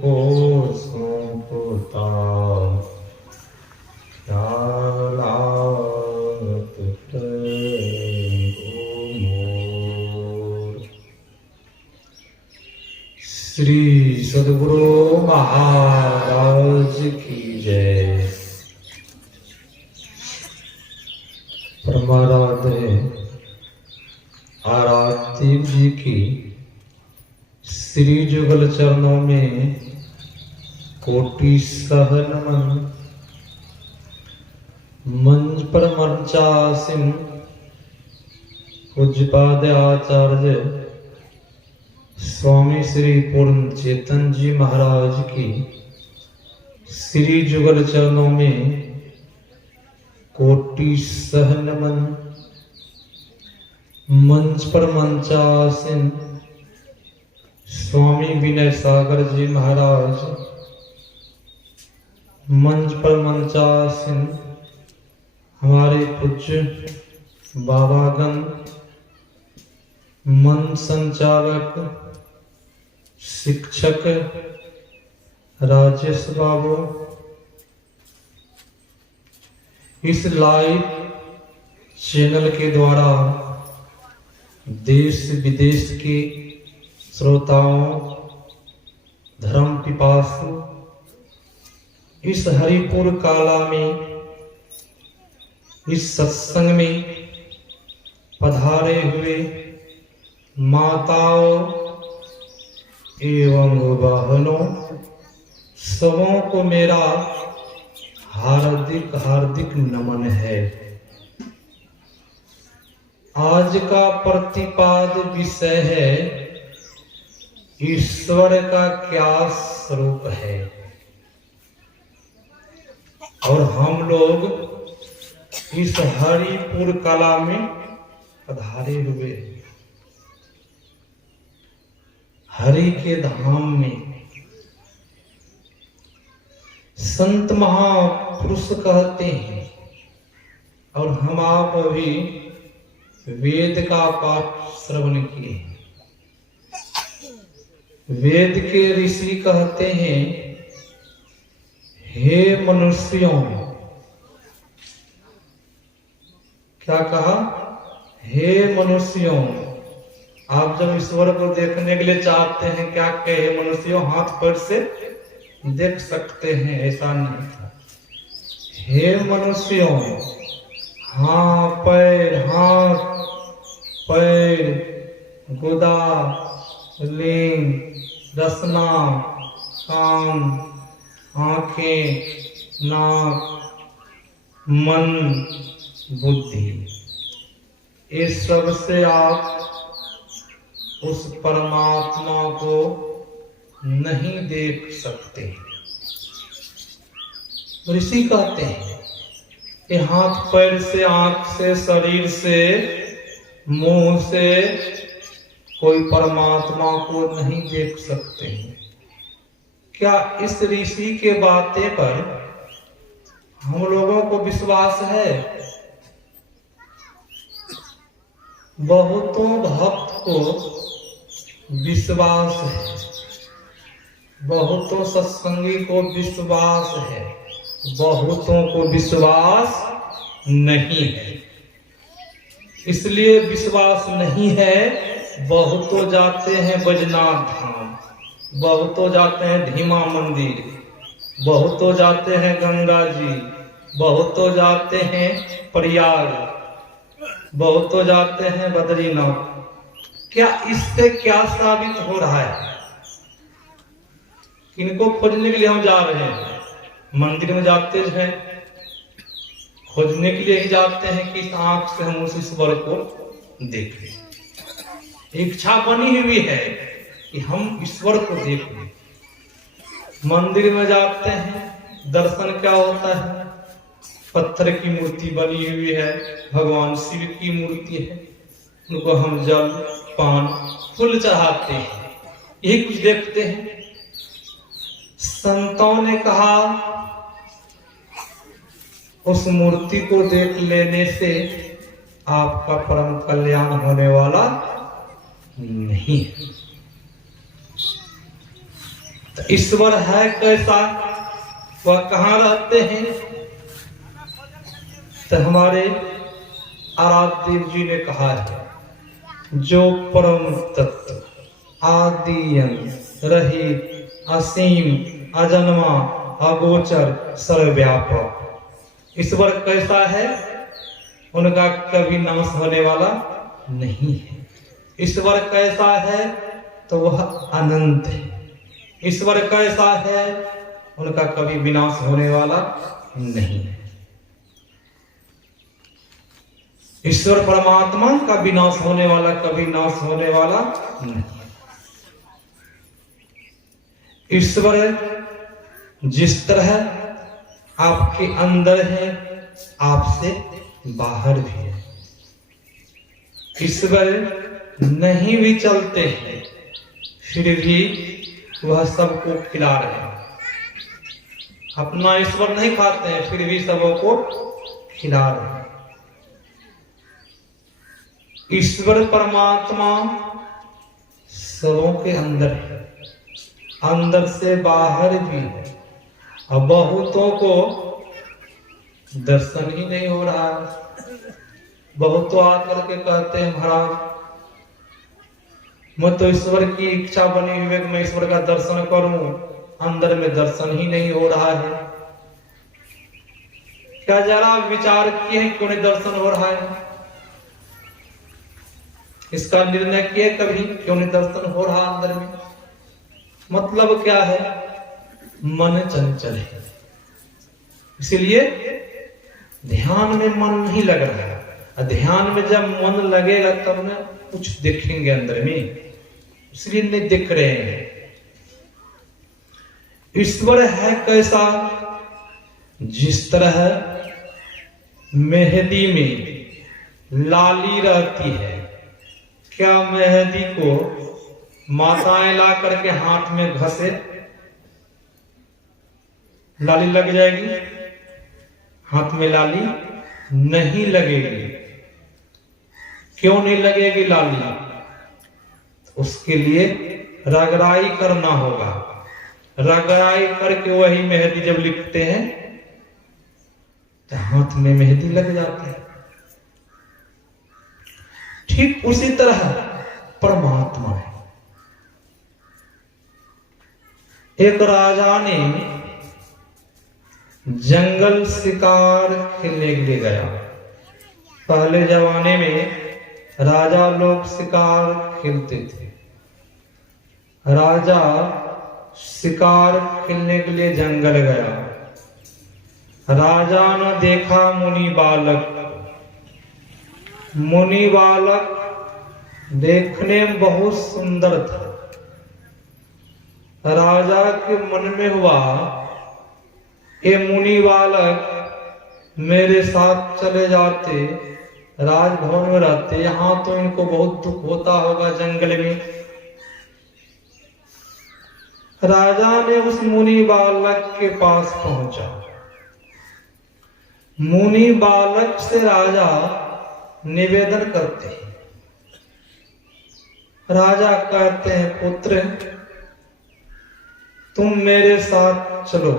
तुझको सौंपता क्या लागत है ओ मोर। श्री सद्गुरु महाराज की जय। परमाराध्य आराध्य जी की श्री जुगल चरणों में कोटि सह नमन। मंच पर मंचासीन पूज्यपाद आचार्य स्वामी श्री पूर्ण चेतन जी महाराज की श्री जुगल चरणों में कोटि सह नमन। मंच पर मंचासीन स्वामी विनय सागर जी महाराज, मंच पर मंचासीन हमारे पूज्य बाबागण, मंच संचालक शिक्षक राजेश बाबू, इस लाइव चैनल के द्वारा देश विदेश के श्रोताओं, धर्म पिपासु, इस हरिपुर काला में इस सत्संग में पधारे हुए माताओं एवं बहनों सबों को मेरा हार्दिक हार्दिक नमन है। आज का प्रतिपाद विषय है ईश्वर का क्या स्वरूप है। और हम लोग इस हरिपुर कला में पधारे हुए हरि के धाम में। संत महापुरुष कहते हैं और हम आप अभी वेद का पाठ श्रवण किए। वेद के ऋषि कहते हैं, हे मनुष्यों, क्या कहा? हे मनुष्यों। आप जब ईश्वर को देखने के लिए चाहते हैं, क्या कहे? मनुष्यों, हाथ पैर से देख सकते हैं, ऐसा नहीं था। हे मनुष्यों, हाथ पैर, गुदा, लिंग, रसना, कान, आंखें, नाक, मन, बुद्धि, इस सब से आप उस परमात्मा को नहीं देख सकते। ऋषि कहते हैं कि हाथ पैर से, आंख से, शरीर से, मुंह से कोई परमात्मा को नहीं देख सकते हैं। क्या इस ऋषि के बातें पर हम लोगों को विश्वास है? बहुतों भक्त को विश्वास है, बहुतों सत्संगी को विश्वास है, बहुतों को विश्वास नहीं है। इसलिए विश्वास नहीं है, बहुतों जाते हैं बैजनाथ धाम, बहुतों जाते हैं धीमा मंदिर, बहुतों जाते हैं गंगा जी, बहुतों जाते हैं प्रयाग, बहुतों जाते हैं बद्रीनाथ। क्या इससे क्या साबित हो रहा है? किनको खोजने के लिए हम जा रहे हैं? मंदिर में जाते हैं खोजने के लिए ही जाते हैं कि इस आंख से हम उस ईश्वर को देखें। इच्छा बनी हुई है कि हम ईश्वर को देखें। मंदिर में जाते हैं, दर्शन क्या होता है? पत्थर की मूर्ति बनी हुई है, भगवान शिव की मूर्ति है, उनको हम जल, पान, फूल चढ़ाते हैं, यही कुछ देखते हैं। संतों ने कहा उस मूर्ति को देख लेने से आपका परम कल्याण होने वाला नहीं है। तो ईश्वर है कैसा, वह कहाँ रहते हैं? तो हमारे आराध्य देव जी ने कहा है, जो परम तत्व आदि अंत रहित असीम अजन्मा अगोचर सर्वव्यापक, ईश्वर कैसा है? उनका कभी नाश होने वाला नहीं है। ईश्वर कैसा है? तो वह अनंत है। ईश्वर कैसा है? उनका कभी विनाश होने वाला नहीं है। ईश्वर परमात्मा का विनाश होने वाला, कभी नाश होने वाला नहीं। ईश्वर जिस तरह आपके अंदर है, आपसे बाहर भी है। ईश्वर नहीं भी चलते हैं, फिर भी वह सबको खिला रहे हैं। अपना ईश्वर नहीं खाते हैं, फिर भी सबों को खिला रहे हैं। ईश्वर परमात्मा सबों के अंदर है, अंदर से बाहर भी है। अब बहुतों को दर्शन ही नहीं हो रहा है। बहुत तो आकर के कहते हैं, महाराज मैं तो ईश्वर की इच्छा बनी हुई है, मैं ईश्वर का दर्शन करूं, अंदर में दर्शन ही नहीं हो रहा है। क्या जरा विचार किए क्यों नहीं दर्शन हो रहा है? इसका निर्णय किए कभी क्यों नहीं दर्शन हो रहा अंदर में? मतलब क्या है? मन चंचल है, इसीलिए ध्यान में मन नहीं लग रहा है। ध्यान में जब मन लगेगा तब ना कुछ देखेंगे अंदर में, इसलिए नहीं दिख रहे हैं। ईश्वर है कैसा? जिस तरह मेहंदी में लाली रहती है, क्या मेहंदी को माताएं ला करके हाथ में घसे लाली लग जाएगी? हाथ में लाली नहीं लगेगी। क्यों नहीं लगेगी लाली? उसके लिए रगड़ाई करना होगा। रगड़ाई करके वही मेहंदी जब लिखते हैं तो हाथ में मेहंदी लग जाती है। ठीक उसी तरह परमात्मा है। एक राजा ने जंगल शिकार खेलने के लिए गया। पहले जमाने में राजा लोग शिकार खेलते थे। राजा शिकार खेलने के लिए जंगल गया। राजा ने देखा मुनि बालक। मुनि बालक देखने में बहुत सुंदर था। राजा के मन में हुआ, ये मुनि बालक मेरे साथ चले जाते, राजभवन में रहते, यहाँ तो इनको बहुत दुख होता होगा जंगल में। राजा ने उस मुनि बालक के पास पहुंचा। मुनि बालक से राजा निवेदन करते हैं। राजा कहते हैं, पुत्र तुम मेरे साथ चलो।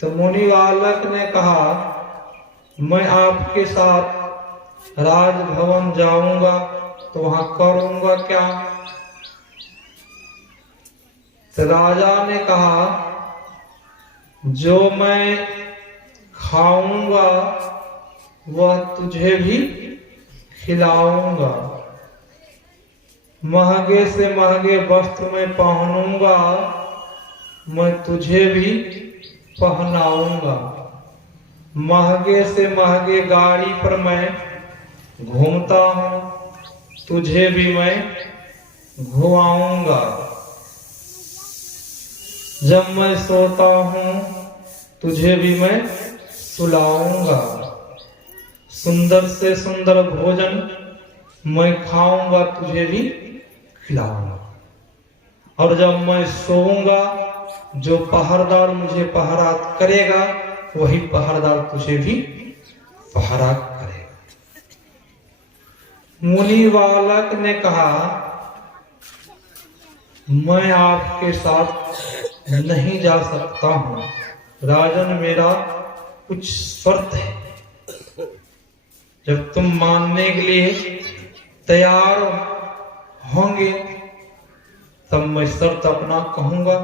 तो मुनि बालक ने कहा, मैं आपके साथ राजभवन जाऊंगा तो वहां करूंगा क्या? तो राजा ने कहा, जो मैं खाऊंगा वह तुझे भी खिलाऊंगा, महंगे से महंगे वस्त्र मैं पहनूंगा, मैं तुझे भी पहनाऊंगा, महंगे से महंगे गाड़ी पर मैं घूमता हूं, तुझे भी मैं घुमाऊंगा, जब मैं सोता हूं तुझे भी मैं सुलाऊंगा, सुंदर से सुंदर भोजन मैं खाऊंगा, तुझे भी खिलाऊंगा, और जब मैं सोऊंगा जो पहरेदार मुझे पहरा करेगा वही पहरेदार तुझे भी पहरा करेगा। मुनि बालक ने कहा, मैं आपके साथ नहीं जा सकता हूं। राजन, मेरा कुछ शर्त है। जब तुम मानने के लिए तैयार होंगे तब मैं शर्त अपना कहूंगा।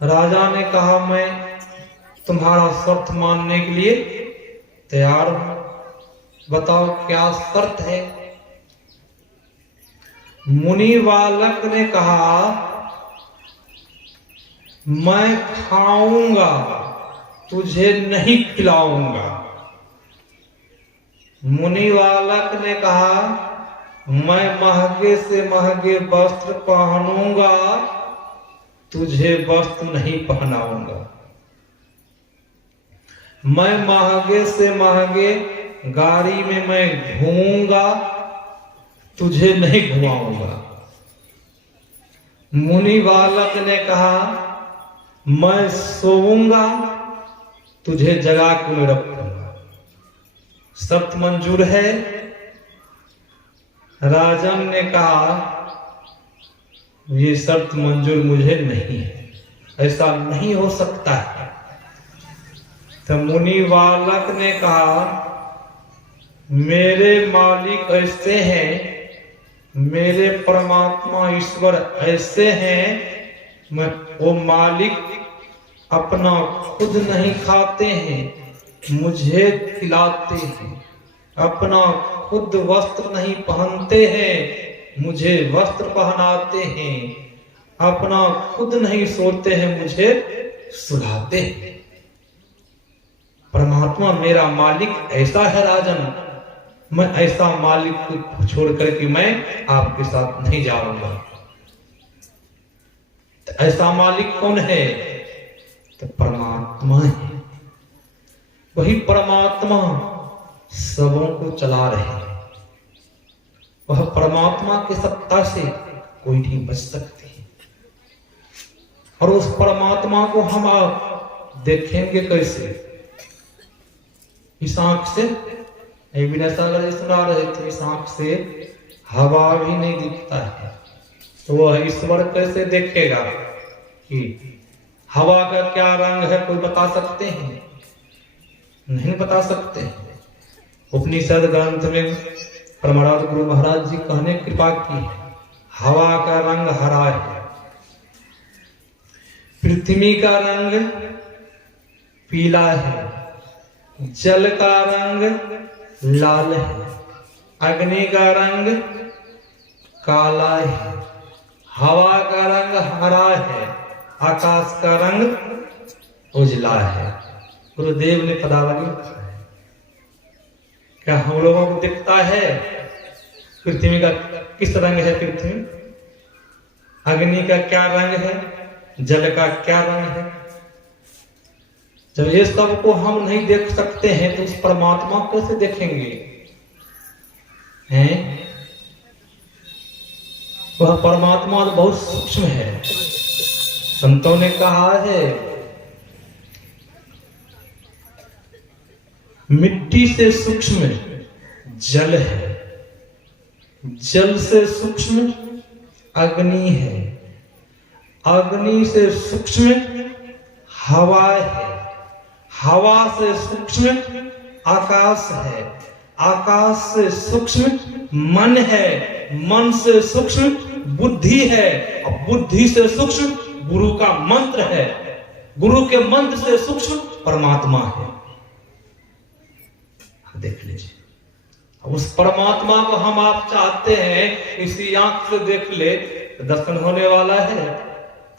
राजा ने कहा, मैं तुम्हारा शर्त मानने के लिए तैयार हूं, बताओ क्या शर्त है। मुनि बालक ने कहा, मैं खाऊंगा, तुझे नहीं खिलाऊंगा। मुनि बालक ने कहा, मैं महंगे से महंगे वस्त्र पहनूंगा, तुझे वस्त्र नहीं पहनाऊंगा। मैं महंगे से महंगे गाड़ी में मैं घूमूंगा, तुझे नहीं घुमाऊंगा। मुनि बालक ने कहा, मैं सोऊंगा, तुझे जगा के मैं रखूंगा। शर्त मंजूर है? राजन ने कहा, ये शर्त मंजूर मुझे नहीं है, ऐसा नहीं हो सकता है। तो मुनि बालक ने कहा, मेरे मालिक ऐसे हैं, मेरे परमात्मा ईश्वर ऐसे हैं, मैं वो मालिक अपना खुद नहीं खाते हैं, मुझे खिलाते हैं। अपना खुद वस्त्र नहीं पहनते हैं, मुझे वस्त्र पहनाते हैं। अपना खुद नहीं सोते हैं, मुझे सुलाते हैं। परमात्मा मेरा मालिक ऐसा है राजन, मैं ऐसा मालिक को छोड़ करके मैं आपके साथ नहीं जाऊंगा। तो ऐसा मालिक कौन है? तो परमात्मा है। वही परमात्मा सबों को चला रहे हैं। वह परमात्मा की सत्ता से कोई नहीं बच सकते। और उस परमात्मा को हम आप देखेंगे कैसे? इस आंख से अगर सुना रहे थे, इस आंख से हवा भी नहीं दिखता है, तो वह ईश्वर कैसे देखेगा? कि हवा का क्या रंग है कोई बता सकते हैं? नहीं बता सकते। उपनिषद ग्रंथ में परमाराध गुरु महाराज जी कहने कृपा की है, हवा का रंग हरा है, पृथ्वी का रंग पीला है, जल का रंग लाल है, अग्नि का रंग काला है, हवा का रंग हरा है, आकाश का रंग उजला है। गुरुदेव ने पदावली लिखा है। क्या हम लोगों को दिखता है पृथ्वी का किस रंग है? पृथ्वी, अग्नि का क्या रंग है, जल का क्या रंग है? जब ये सब को हम नहीं देख सकते हैं तो उस परमात्मा को कैसे देखेंगे? हैं? वह परमात्मा बहुत सूक्ष्म है। संतों ने कहा है, मिट्टी से सूक्ष्म जल है, जल से सूक्ष्म अग्नि है, अग्नि से सूक्ष्म हवा है, हवा से सूक्ष्म आकाश है, आकाश से सूक्ष्म मन है, मन से सूक्ष्म बुद्धि है, और बुद्धि से सूक्ष्म गुरु का मंत्र है, गुरु के मंत्र से सूक्ष्म परमात्मा है। देख लीजिए, उस परमात्मा को हम आप चाहते हैं इसी आंख से देख ले तो दर्शन होने वाला है,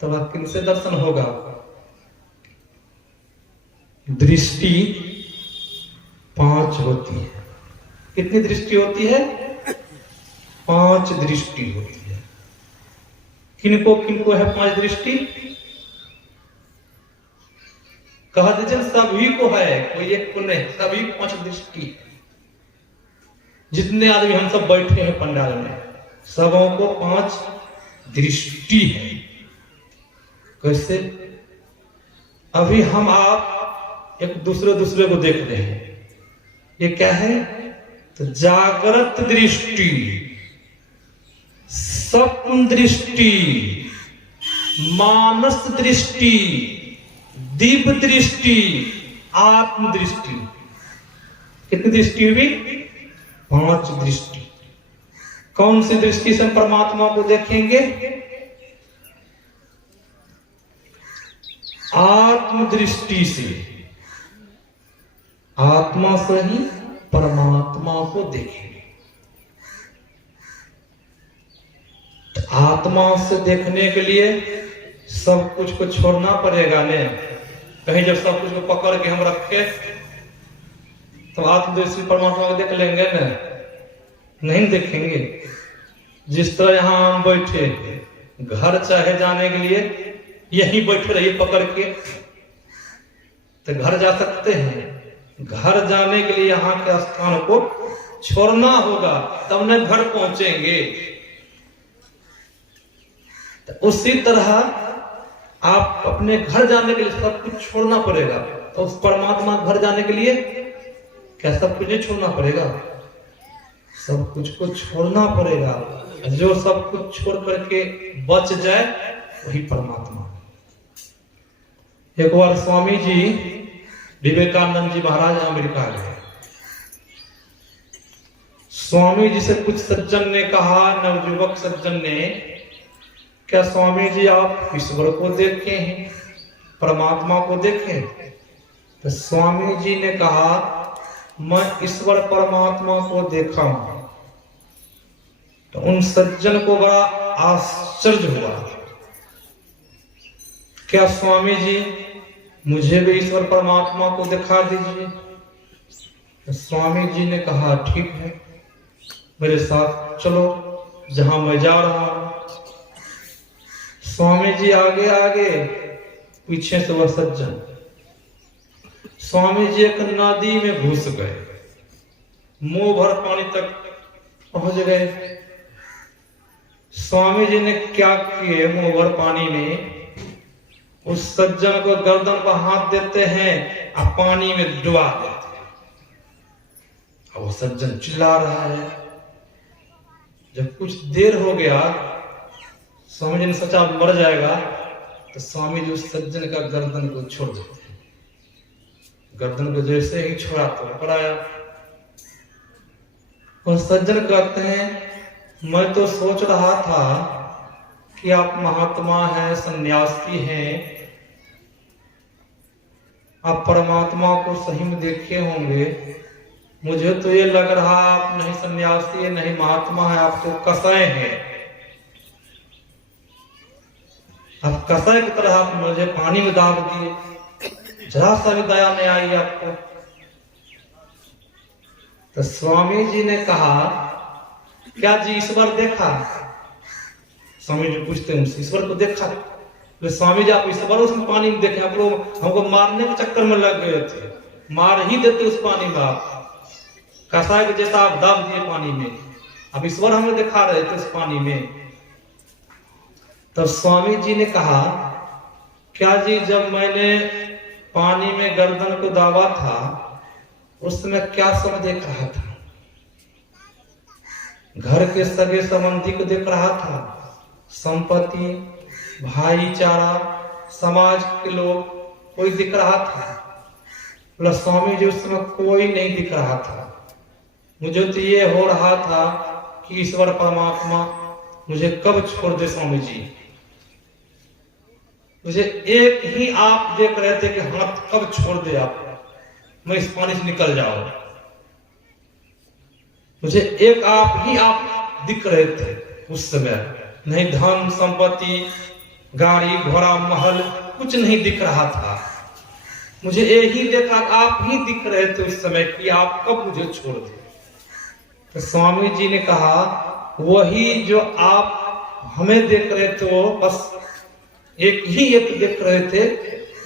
तो वह किनसे दर्शन होगा? दृष्टि 5 होती है। कितनी दृष्टि होती है? 5 दृष्टि होती है। किनको किनको है 5 दृष्टि? कह दीजिए सभी को है, कोई एक को नहीं, सभी 5 दृष्टि। जितने आदमी हम सब बैठे हैं पंडाल में, सबों को 5 दृष्टि है। कैसे? अभी हम आप एक दूसरे को देख रहे हैं, ये क्या है? तो जागृत दृष्टि। स्वप्न दृष्टि, मानस दृष्टि, दिव्य दृष्टि, आत्म दृष्टि। कितनी दृष्टि हुई? 5 दृष्टि। कौन सी दृष्टि से परमात्मा को देखेंगे? आत्म दृष्टि से। आत्मा से ही परमात्मा को देखेंगे। आत्मा से देखने के लिए सब कुछ को छोड़ना पड़ेगा ने। कहीं जब सब कुछ को पकड़ के हम रखे तो आत्मदृष्टि परमात्मा को देख लेंगे ना? नहीं देखेंगे। जिस तरह यहां हम बैठे, घर चाहे जाने के लिए यहीं बैठे रहिए पकड़ के, तो घर जा सकते हैं। घर जाने के लिए यहाँ के स्थान को छोड़ना होगा, तब न घर पहुंचेंगे। तो उसी तरह आप अपने घर जाने के लिए सब कुछ छोड़ना पड़ेगा। तो उस परमात्मा घर जाने के लिए क्या सब कुछ नहीं छोड़ना पड़ेगा? सब कुछ को छोड़ना पड़ेगा। जो सब कुछ छोड़ करके बच जाए वही परमात्मा। एक बार स्वामी जी विवेकानंद जी महाराज अमेरिका गए। स्वामी जी से कुछ सज्जन ने कहा, नवयुवक सज्जन ने, क्या स्वामी जी आप ईश्वर को देखे हैं, परमात्मा को देखे? तो स्वामी जी ने कहा, मैं ईश्वर परमात्मा को देखा हूं। तो उन सज्जन को बड़ा आश्चर्य हुआ। क्या स्वामी जी मुझे भी ईश्वर परमात्मा को दिखा दीजिए? तो स्वामी जी ने कहा, ठीक है, मेरे साथ चलो जहां मैं जा रहा हूं। स्वामी जी आगे आगे, पीछे से वह सज्जन। स्वामी जी एक नदी में घुस गए, मुंह भर पानी तक पहुंच गए। स्वामी जी ने क्या किए? मुंह भर पानी में उस सज्जन को गर्दन पर हाथ देते हैं और पानी में डुबा देते हैं। और वो सज्जन चिल्ला रहा है। जब कुछ देर हो गया, स्वामी जी ने सोचा मर जाएगा, तो स्वामी जी उस सज्जन का गर्दन को छोड़ देते हैं। गर्दन को जैसे ही छोड़ा तो ऊपर आया। और सज्जन कहते हैं, मैं तो सोच रहा था कि आप महात्मा हैं, सन्यासी हैं, आप परमात्मा को सही में देखे होंगे। मुझे तो ये लग रहा आप नहीं सन्यासी है, नहीं महात्मा है, आप तो कसाई हैं। आप कसाई की तरह आप मुझे पानी में दाब दिए, जरा सा भी दया नहीं आई आपको। तो स्वामी जी ने कहा, क्या जी ईश्वर देखा? स्वामी जी पूछते हैं उनसे, ईश्वर को देखा? तो स्वामी जी, आप ईश्वर उसमें पानी में देखे? आप लोग हमको मारने के चक्कर में लग गए थे, मार ही देते उस पानी में। आप कसाई के जैसा आप दाब दिए पानी में, अब ईश्वर हमें दिखा रहे थे उस पानी में। तब स्वामी जी ने कहा, क्या जी जब मैंने पानी में गर्दन को दाबा था उस समय क्या सब देख रहा था? घर के सगे संबंधी को देख रहा था, संपत्ति, भाईचारा, समाज के लोग, कोई दिख रहा था? बोला स्वामी जी उस समय कोई नहीं दिख रहा था। मुझे तो ये हो रहा था कि ईश्वर परमात्मा मुझे कब छोड़ दे। स्वामी जी मुझे एक ही आप देख रहे थे कि हाथ कब छोड़ दे आप, मैं इस पानी से निकल जाऊं। मुझे एक आप दिख रहे थे उस समय, नहीं धन संपत्ति, गाड़ी घोड़ा महल कुछ नहीं दिख रहा था। मुझे यही देखा, आप ही दिख रहे थे उस समय कि आप कब मुझे छोड़ दे। तो स्वामी जी ने कहा, वही जो आप हमें देख रहे थे वो बस एक देख रहे थे,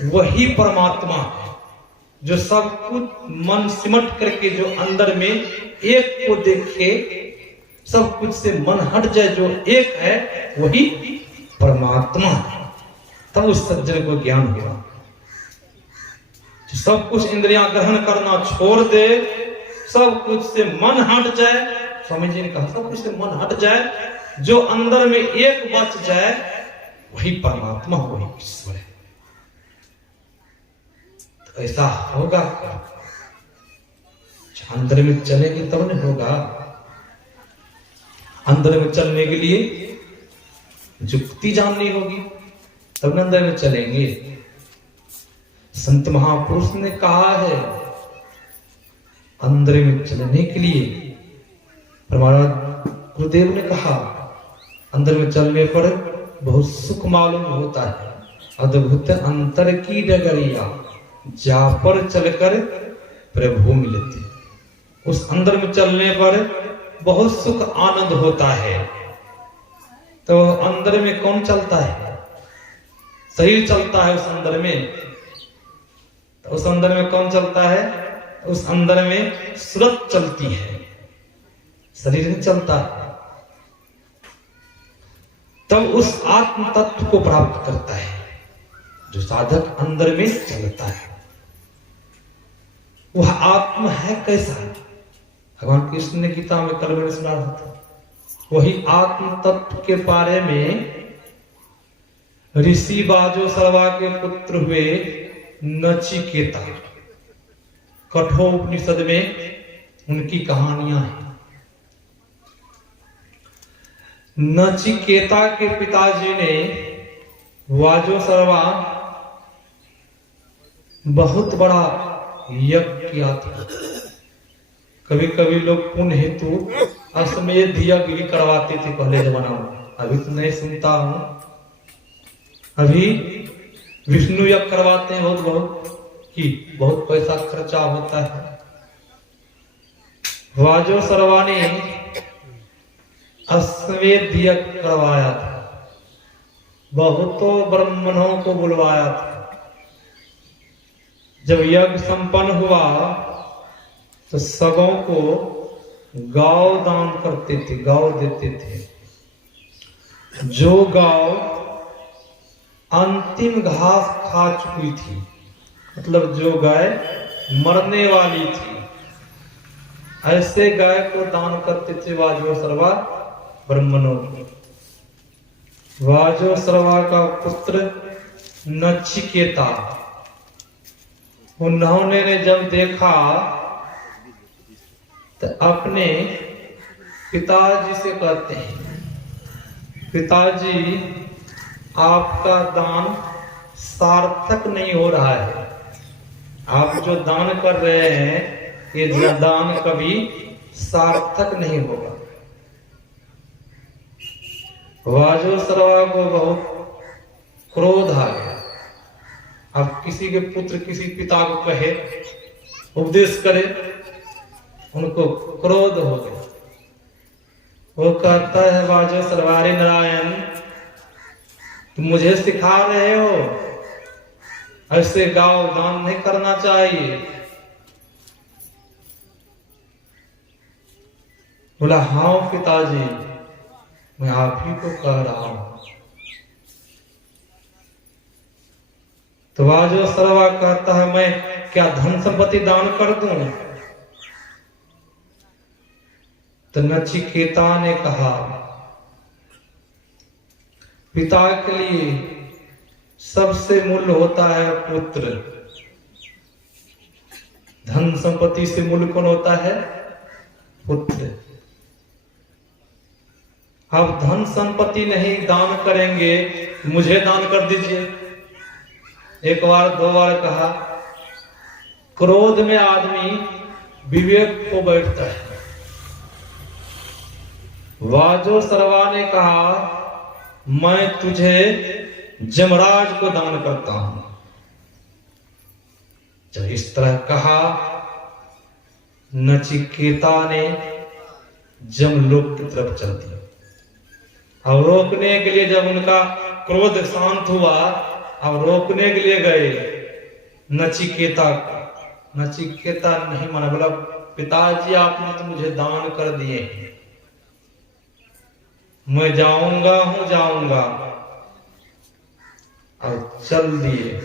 वही परमात्मा है जो सब कुछ मन सिमट करके जो अंदर में एक को देखे, सब कुछ से मन हट जाए, जो एक है वही परमात्मा है। तब उस सज्जन को ज्ञान हुआ। सब कुछ इंद्रियां ग्रहण करना छोड़ दे, सब कुछ से मन हट जाए। स्वामी जी ने कहा सब कुछ से मन हट जाए जो अंदर में एक बच जाए वही परमात्मा, वही ईश्वर है। तो ऐसा होगा, अंदर में चलेंगे तब नहीं होगा। अंदर में चलने के लिए युक्ति जाननी होगी, तब न अंदर में चलेंगे। संत महापुरुष ने कहा है अंदर में चलने के लिए, हमारा गुरुदेव ने कहा अंदर में चलने पर बहुत सुख मालूम होता है। अद्भुत अंतर की डगरिया जा पर चलकर प्रभु मिलते। उस अंदर में चलने पर बहुत सुख आनंद होता है। तो अंदर में कौन चलता है? शरीर चलता है उस अंदर में। तो उस अंदर में कौन चलता है? उस अंदर में सूरत चलती है, शरीर नहीं चलता है। तब उस आत्म तत्व को प्राप्त करता है जो साधक अंदर में चलता है। वह आत्म है कैसा? भगवान कृष्ण ने गीता में कल मैंने सुना था, वही आत्म तत्व के बारे में ऋषि बाजो सर्वा के पुत्र हुए नचिकेता, कठोपनिषद में उनकी कहानियां हैं। नचिकेता के पिताजी ने वाजो सर्वा बहुत बड़ा यज्ञ किया था। कभी कभी लोग पुण्य हेतु अश्वमेध यज्ञ भी करवाते थे पहले जमाना में। अभी तो नहीं सुनता हूं, अभी विष्णु यज्ञ करवाते हैं बहुत बहुत कि बहुत पैसा खर्चा होता है। वाजो सर्वा ने अश्वमेध यज्ञ करवाया था, बहुतों ब्राह्मणों को बुलवाया था। जब यज्ञ संपन्न हुआ तो सबों को गांव दान करते थे, गांव देते थे। जो गांव अंतिम घास खा चुकी थी, मतलब जो गाय मरने वाली थी, ऐसे गाय को दान करते थे वाजो सर्वा ब्राह्मणों को। वाजो सर्वा का पुत्र नचिकेता, उन्होंने ने जब देखा तो अपने पिताजी से कहते हैं, पिताजी आपका दान सार्थक नहीं हो रहा है। आप जो दान कर रहे हैं ये दान कभी सार्थक नहीं होगा। वाजो सर्वा को बहुत क्रोध आ गया। अब किसी के पुत्र किसी पिता को कहे, उपदेश करे, उनको क्रोध हो गया। वो कहता है वाजो सर्वारी नारायण, तुम मुझे सिखा रहे हो ऐसे गांव दान नहीं करना चाहिए। बोला हाँ पिताजी, मैं आप ही को कह रहा हूं। तो वाजो सर्वा कहता है मैं क्या धन संपत्ति दान कर दूं? तो नचिकेता ने कहा पिता के लिए सबसे मूल्य होता है पुत्र, धन संपत्ति से मूल्य कौन होता है? पुत्र। अब धन संपत्ति नहीं दान करेंगे, मुझे दान कर दीजिए। एक बार दो बार कहा। क्रोध में आदमी विवेक को बैठता है। वाजो सर्वा ने कहा मैं तुझे जमराज को दान करता हूं। जब इस तरह कहा, नचिकेता ने जमलोक की तरफ चल दिया। अब रोकने के लिए जब उनका क्रोध शांत हुआ, अब रोकने के लिए गए नचिकेता को। नचिकेता नहीं माना, बोला पिताजी आपने तो मुझे दान कर दिए हैं, मैं जाऊंगा। अब चल दिए।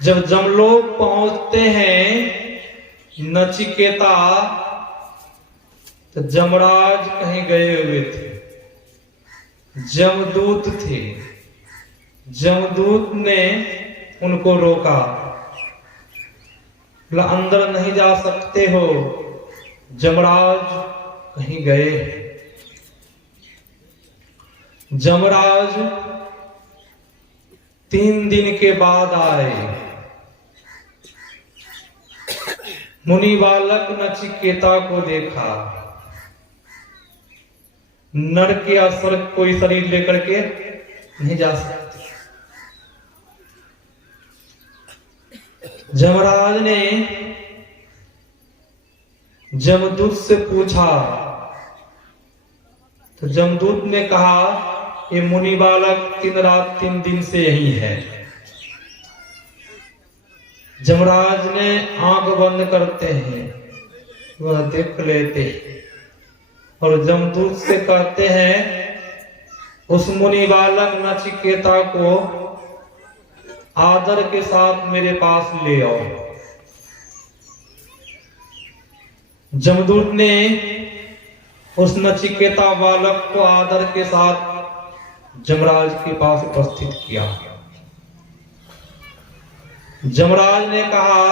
जब जमलोक पहुंचते हैं नचिकेता, तो जमराज कहीं गए हुए थे, जमदूत थे। जमदूत ने उनको रोका, बोला अंदर नहीं जा सकते हो, जमराज कहीं गए। जमराज 3 दिन के बाद आए। मुनि बालक नचिकेता को देखा, नरक या स्वर्ग कोई शरीर लेकर के नहीं जा सकते। जमराज ने जमदूत से पूछा, तो जमदूत ने कहा ये मुनि बालक 3 रात 3 दिन से यही है। जमराज ने आंख बंद करते हैं, वह देख लेते और जमदूत से कहते हैं उस मुनि बालक नचिकेता को आदर के साथ मेरे पास ले आओ। जमदूत ने उस नचिकेता बालक को आदर के साथ जमराज के पास उपस्थित किया। जमराज ने कहा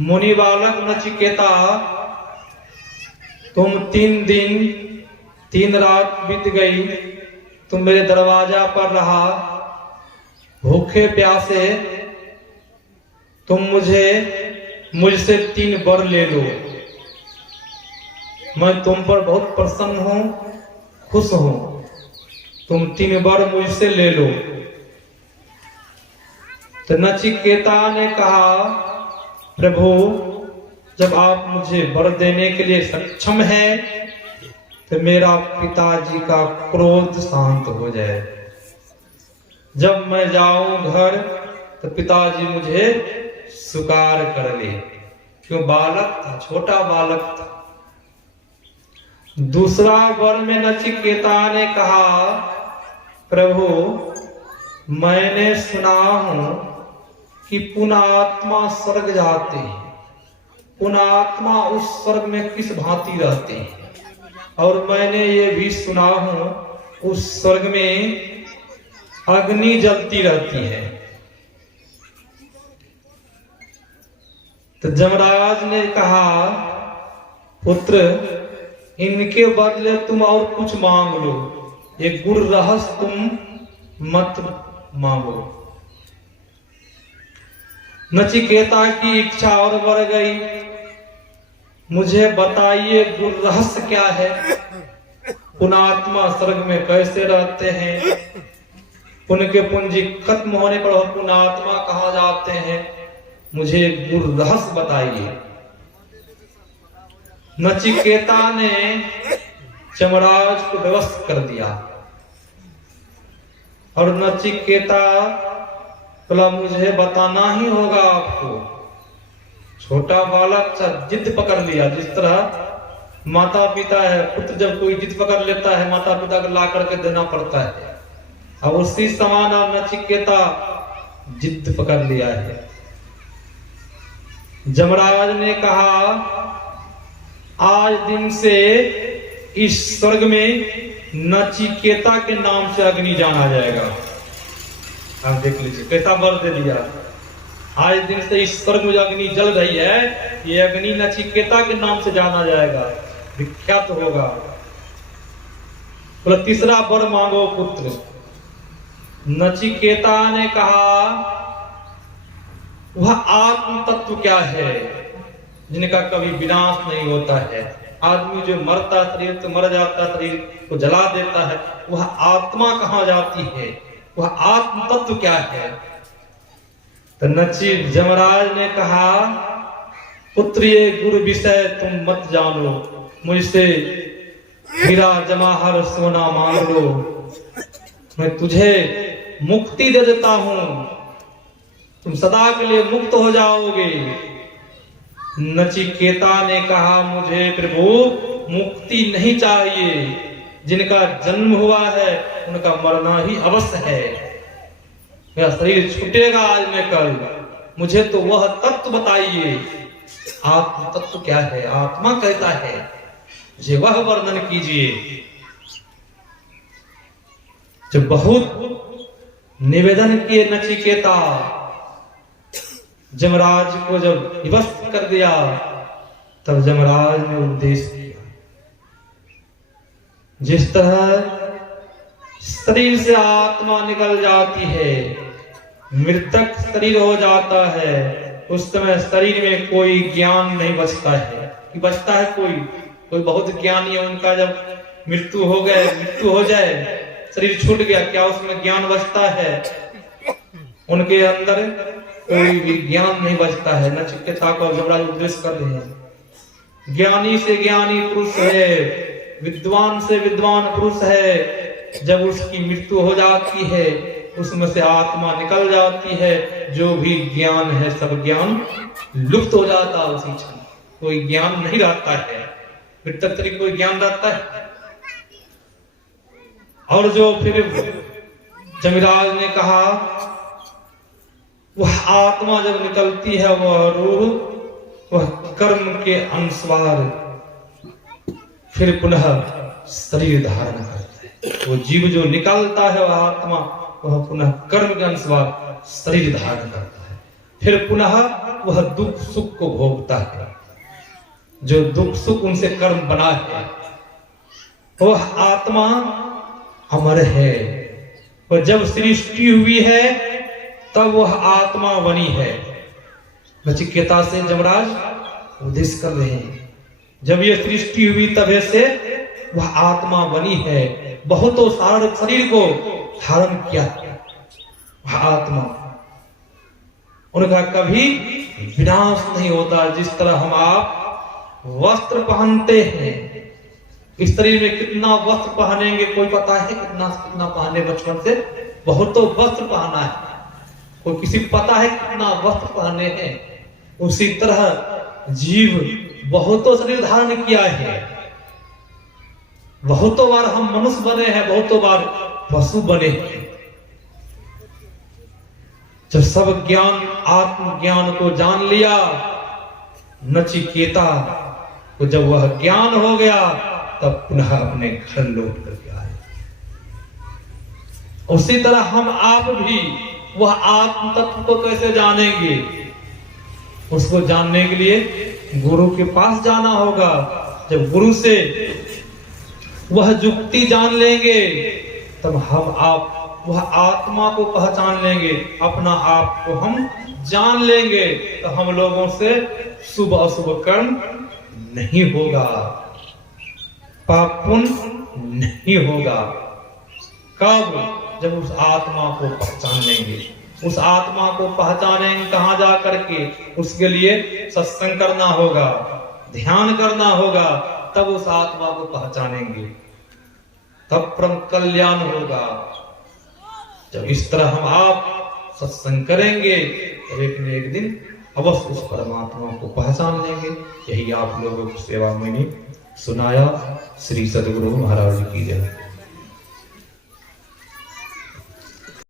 मुनि बालक नचिकेता, तुम 3 दिन 3 रात बीत गई, तुम मेरे दरवाजा पर रहा, भूखे प्यासे, तुम मुझसे 3 वर ले लो, मैं तुम पर बहुत प्रसन्न हूं, खुश हूं, तुम 3 वर मुझसे ले लो। तो नचिकेता ने कहा प्रभु, जब आप मुझे वर देने के लिए सक्षम हैं तो मेरा पिताजी का क्रोध शांत हो जाए। जब मैं जाऊं घर तो पिताजी मुझे स्वीकार कर ले, क्यों बालक था, छोटा बालक था। दूसरा वर में नचिकेता ने कहा प्रभु, मैंने सुना हूं कि पुण्यात्मा स्वर्ग जाते हैं, पुण्यात्मा उस स्वर्ग में किस भांति रहते हैं, और मैंने ये भी सुना हूं उस स्वर्ग में अग्नि जलती रहती है। तो जमराज ने कहा पुत्र, इनके बदले तुम और कुछ मांग लो, ये गुर रहस्य तुम मत मांगो। नचिकेता की इच्छा और बढ़ गई, मुझे बताइए गुर रहस्य क्या है, पुण्यात्मा स्वर्ग में कैसे रहते हैं, उनके पूंजी खत्म होने पर पुण्यात्मा कहा जाते हैं, मुझे गुर रहस्य बताइए। नचिकेता ने जमराज को व्यवस्थित कर दिया और नचिकेता बोला मुझे बताना ही होगा आपको। छोटा बालक जिद पकड़ लिया, जिस तरह माता पिता है, पुत्र जब कोई जिद पकड़ लेता है माता पिता को ला करके देना पड़ता है, अब उसी समान नचिकेता जिद पकड़ लिया है। जमराज ने कहा आज दिन से इस स्वर्ग में नचिकेता के नाम से अग्नि जाना जाएगा। आप देख लीजिए कैसा वर दे दिया, आज दिन से इस स्वर्ग में जो अग्नि जल रही है ये अग्नि नचिकेता के नाम से जाना जाएगा, विख्यात होगा। बोला तीसरा वर मांगो पुत्र। नचिकेता ने कहा वह आत्म तत्व क्या है जिनका कभी विनाश नहीं होता है। आदमी जो मरता शरीर तो मर जाता, शरीर को जला देता है, वह आत्मा कहाँ जाती है, वह आत्म तत्व क्या है। तो जमराज ने कहा पुत्र ये गुरु विषय तुम मत जानो, मुझसे हीरा जवाहर सोना मांग लो, मैं तुझे मुक्ति दे देता हूं, तुम सदा के लिए मुक्त हो जाओगे। नचिकेता ने कहा मुझे प्रभु मुक्ति नहीं चाहिए, जिनका जन्म हुआ है उनका मरना ही अवश्य है, मेरा शरीर छूटेगा आज में कल, मुझे तो वह तत्व बताइए। आत्म तत्व क्या है, आत्मा कहता है जे वह वर्णन कीजिए। जब बहुत निवेदन किए नचिकेता, जमराज को जब विवश कर दिया, तब जमराज ने उपदेश किया। जिस तरह शरीर से आत्मा निकल जाती है, मृतक शरीर हो जाता है, उस समय शरीर में कोई ज्ञान नहीं बचता है। कि बचता है कोई बहुत ज्ञानी है, उनका जब मृत्यु हो जाए, शरीर छूट गया, क्या उसमें ज्ञान बचता है? उनके अंदर कोई भी ज्ञान नहीं बचता है। नचिकेता को जमराज उपदेश कर रहे हैं। ज्ञानी से ज्ञानी पुरुष है, विद्वान से विद्वान पुरुष है, जब उसकी मृत्यु हो जाती है, उसमें से आत्मा निकल जाती है, जो भी ज्ञान है सब ज्ञान लुप्त हो जाता है उसी क्षण। कोई ज्ञान नहीं रहता है, मृतक शरीर कोई ज्ञान रहता है। और जो फिर जमराज ने कहा, वह आत्मा जब निकलती है, वह रूह वह कर्म के अनुसार फिर पुनः शरीर धारण करता है। वो जीव जो निकलता है, वह आत्मा वह पुनः कर्म के अनुसार शरीर धारण करता है। फिर पुनः वह दुख सुख को भोगता है। जो दुख सुख उनसे कर्म बना है, वह आत्मा अमर है। और जब सृष्टि हुई है, तब वह आत्मा बनी है। नचिकेता से जमराज उपदेश कर रहे हैं। जब ये सृष्टि हुई, तब से वह आत्मा बनी है। बहुतों सारे शरीर को धारण किया वह आत्मा। उनका कभी विनाश नहीं होता। जिस तरह हम आप वस्त्र पहनते हैं, इस शरीर में कितना वस्त्र पहनेंगे कोई पता है? कितना पहने बचपन से बहुतों वस्त्र पहना है। कोई किसी को पता है कितना वस्त्र पहने हैं? उसी तरह जीव बहुतों शरीर धारण किया है। बहुतों बार हम मनुष्य बने हैं, बहुतों बार पशु बने हैं। जब सब ज्ञान आत्मज्ञान को जान लिया नचिकेता को, जब वह ज्ञान हो गया, तब पुनः अपने घर लौट करके आए। उसी तरह हम आप भी वह आत्म तत्व को कैसे जानेंगे? उसको जानने के लिए गुरु के पास जाना होगा। जब गुरु से वह जुक्ति जान लेंगे, तब हम आप वह आत्मा को पहचान लेंगे, अपना आप को हम जान लेंगे, तो हम लोगों से शुभ अशुभ कर्म नहीं होगा, पाप पुण्य नहीं होगा। कब? जब उस आत्मा को पहचान लेंगे। उस आत्मा को पहचानेंगे कहां जा करके? उसके लिए सत्संग करना होगा, ध्यान करना होगा, तब उस आत्मा को पहचानेंगे, तब परम कल्याण होगा। जब इस तरह हम आप सत्संग करेंगे, तब एक न एक दिन अवश्य उस परमात्मा को पहचान लेंगे। यही आप लोगों को सेवा मैंने सुनाया। श्री सद्गुरु महाराज की जय।